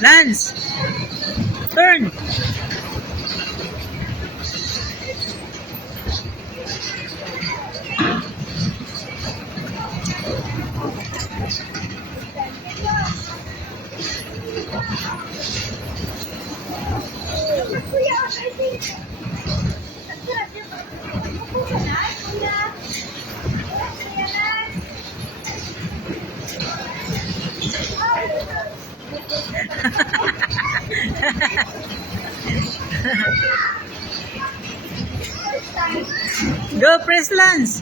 Lance! Turn! Go press, Lance!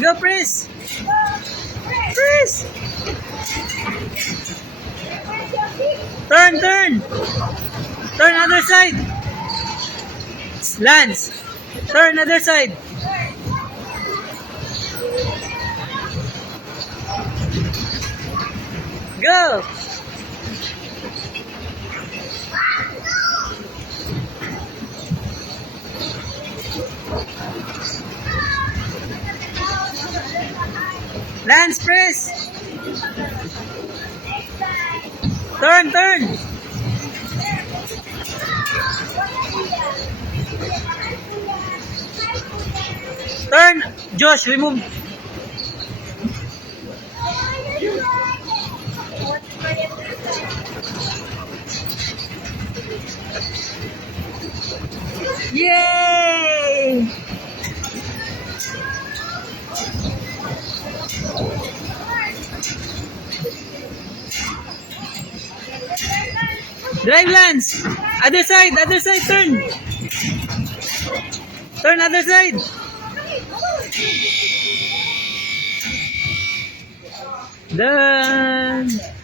Go press! Press! Turn, turn! Turn other side! Lance! Turn other side! Go! Lance, press! Turn, turn! Turn! Josh, remove! Yay! Drive, Lance! Other side, turn! Turn other side! Done!